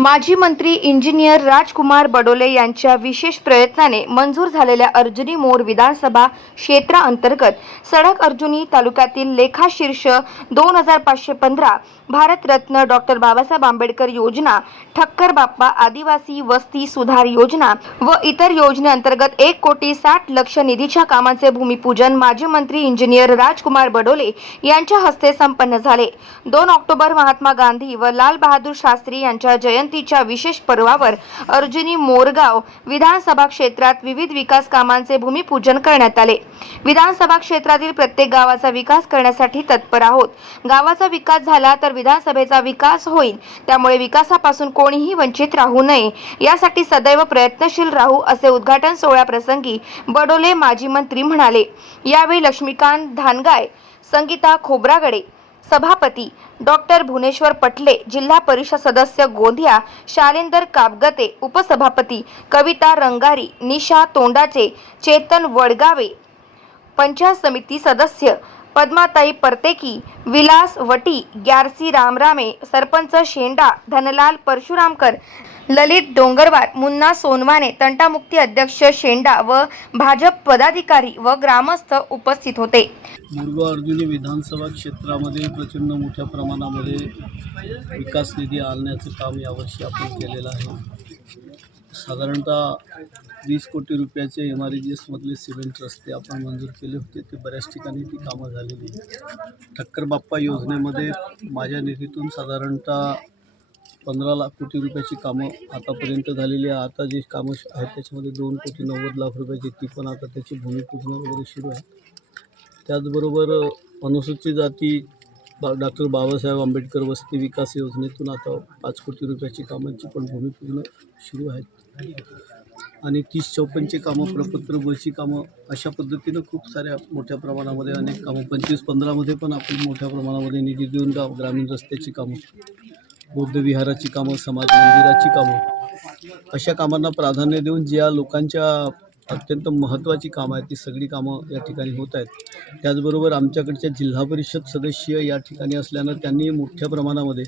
माजी मंत्री इंजिनियर राजकुमार बडोले यांच्या विशेष प्रयत्नाने मंजूर झालेल्या अर्जुनी मोर विधानसभा क्षेत्रांतर्गत सडक अर्जुनी तालुक्यातील लेखाशीर्ष 2515 भारतरत्न डॉक्टर बाबासाहेब आंबेडकर योजना, ठक्कर बाप्पा आदिवासी वस्ती सुधार योजना व इतर योजनेअंतर्गत 1,60,00,000 निधीच्या कामांचे भूमिपूजन माजी मंत्री इंजिनियर राजकुमार बडोले यांच्या हस्ते संपन्न झाले। 2 ऑक्टोबर महात्मा गांधी व लाल बहादूर शास्त्री यांच्या जयंतीच्या विशेष पर्वावर अर्जुनी मोरगाव विधानसभा क्षेत्रात विविध विकास कामांचे भूमिपूजन करण्यात आले। विधानसभा क्षेत्रातील प्रत्येक गावाचा विकास करण्यासाठी तत्पर आहोत। गावाचा विकास झाला तर विधानसभेचा विकास होईल, त्यामुळे विकासापासून कोणीही वंचित राहू नये यासाठी सदैव प्रयत्नशील राहू, असे उद्घाटन सोहळ्याप्रसंगी बडोले माजी मंत्री म्हणाले। यावेळी लक्ष्मीकांत धानगाय, संगीता खोब्रागडे, सभापती डॉक्टर भुवनेश्वर पटले, जिल्हा परिषद सदस्य गोंदिया शालेंदर कापगते, उपसभापती कविता रंगारी, निशा तोंडाचे, चेतन वडगावे, पंचायत समिती सदस्य पद्माताई परतेकी, विलास वटी, ग्यारसी रामरामे, सरपंच शेंडा, धनलाल परशुरामकर, ललित डोंगरवार, मुन्ना सोनवाने, तंटामुक्ती अध्यक्ष शेंडा व भाजप पदाधिकारी व ग्रामस्थ उपस्थित होते। मोरगाव अर्जुनी विधानसभा क्षेत्रामध्ये प्रचंड मोठ्या प्रमाणामध्ये विकास निधी आणण्याचं काम यावर्षी आपण केलेलं आहे। साधारणतः 20 कोटी रुपयाचे MRGS मधले सिमेंट रस्ते आपण मंजूर केले होते, ते बऱ्याच ठिकाणी ती कामं झालेली आहेत। ठक्कर बाप्पा योजनेमध्ये माझ्या निधीतून साधारणतः 15 लाख कोटी रुपयाची कामं आतापर्यंत झालेली आहे। आता जे कामं आहेत त्याच्यामध्ये 2,90,00,000 रुपयाची, ती पण आता त्याची भूमिपूजन वगैरे सुरू आहे। त्याचबरोबर अनुसूचित जाती डॉक्टर बाबासाहेब आंबेडकर वस्ती विकास योजनेतून आता 5 कोटी रुपयाची कामांची पण भूमिपूजन सुरू आहेत आणि 30-54चे कामं, प्रपत्र बची कामं, अशा पद्धतीनं खूप साऱ्या मोठ्या प्रमाणामध्ये अनेक कामं, 25-15मध्ये पण आपण मोठ्या प्रमाणामध्ये निधी देऊन ग्रामीण रस्त्याची कामं, बौद्ध विहाराची कामं, समाज मंदिराची कामं, अशा कामांना प्राधान्य देऊन ज्या लोकांच्या अत्यंत महत्त्वाची कामं आहेत ती सगळी कामं या ठिकाणी होत आहेत। त्याचबरोबर आमच्याकडच्या जिल्हा परिषद सदस्य या ठिकाणी असल्यानं त्यांनी मोठ्या प्रमाणामध्ये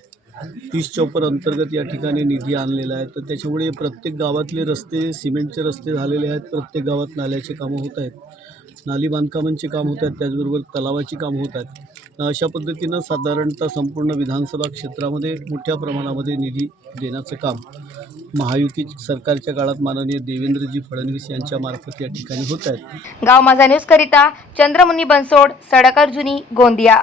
30-54 अंतर्गत या ठिकाणी निधी आणलेला आहे। तर त्याच्यामुळे प्रत्येक गावातले रस्ते सिमेंटचे रस्ते झालेले आहेत, प्रत्येक गावात नाल्याचे कामं होत आहेत, नाली बांधकामांचे काम होत आहेत, त्याचबरोबर तलावाची कामं होत आहेत। अशा पद्धतीनं साधारणतः संपूर्ण विधानसभा क्षेत्रामध्ये मोठ्या प्रमाणामध्ये निधी देण्याचं काम महायुती सरकारच्या काळात माननीय देवेंद्रजी फडणवीस यांच्या मार्फत या ठिकाणी होत आहेत। गाव माझा न्यूज करिता चंद्रमुनी बनसोड, सडक अर्जुनी, गोंदिया।